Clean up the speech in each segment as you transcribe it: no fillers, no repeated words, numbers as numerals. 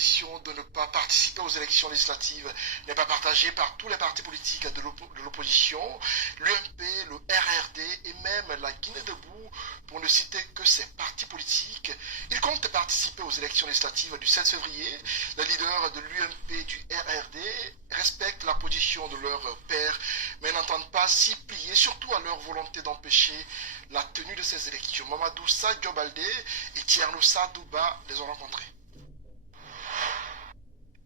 position de ne pas participer aux élections législatives n'est pas partagée par tous les partis politiques de l'opposition, l'UMP, le RRD et même la Guinée debout, pour ne citer que ces partis politiques. Ils comptent participer aux élections législatives du 7 février. Les leaders de l'UMP et du RRD respectent la position de leur père, mais n'entendent pas s'y plier, surtout à leur volonté d'empêcher la tenue de ces élections. Mamadou Sadio Baldé et Tiernosa Douba les ont rencontrés.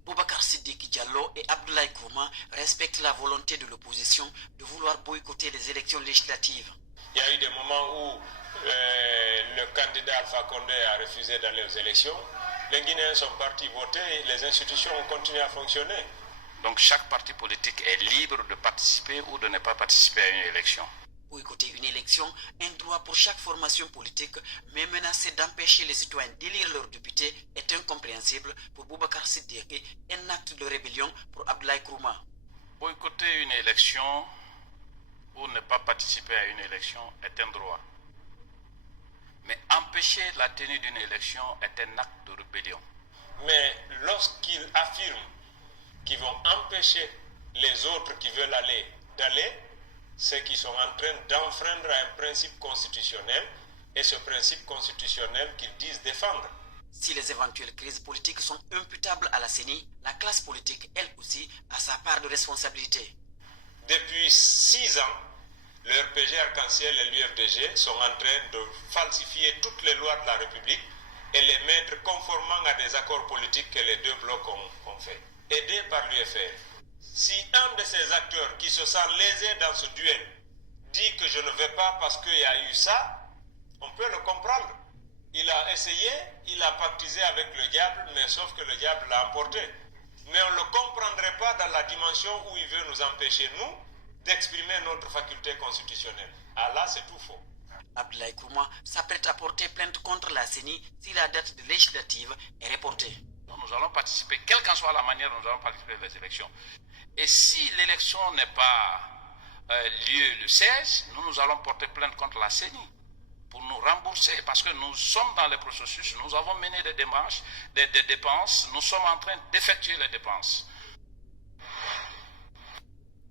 Boubacar Siddiq Diallo et Abdoulaye Kourma respectent la volonté de l'opposition de vouloir boycotter les élections législatives. Il y a eu des moments où le candidat Alpha Condé a refusé d'aller aux élections. Les Guinéens sont partis voter et les institutions ont continué à fonctionner. Donc chaque parti politique est libre de participer ou de ne pas participer à une élection. Boycotter une élection, un droit pour chaque formation politique, mais menacer d'empêcher les citoyens d'élire leurs députés est incompréhensible pour Boubacar Siddiq, un acte de rébellion pour Abdoulaye Kourma. Boycotter une élection ou ne pas participer à une élection est un droit. Mais empêcher la tenue d'une élection est un acte de rébellion. Mais lorsqu'ils affirment qu'ils vont empêcher les autres qui veulent aller d'aller, c'est qu'ils sont en train d'enfreindre un principe constitutionnel, et ce principe constitutionnel qu'ils disent défendre. Si les éventuelles crises politiques sont imputables à la CENI, la classe politique, elle aussi, a sa part de responsabilité. Depuis 6 ans, le RPG Arc-en-Ciel et l'UFDG sont en train de falsifier toutes les lois de la République et les mettre conformément à des accords politiques que les deux blocs ont fait, aidés par l'UFR. Si un de ces acteurs qui se sent lésé dans ce duel dit que je ne vais pas parce qu'il y a eu ça, on peut le comprendre. Il a essayé, il a pactisé avec le diable, mais sauf que le diable l'a emporté. Mais on ne le comprendrait pas dans la dimension où il veut nous empêcher, nous, d'exprimer notre faculté constitutionnelle. Ah là, c'est tout faux. Abdoulaye Kourma s'apprête à porter plainte contre la CENI si la date de législative est reportée. Nous allons participer, quelle qu'en soit la manière dont nous allons participer aux élections. Et si l'élection n'est pas lieu le 16, nous allons porter plainte contre la CENI pour nous rembourser, parce que nous sommes dans le processus, nous avons mené des démarches, des dépenses, nous sommes en train d'effectuer les dépenses.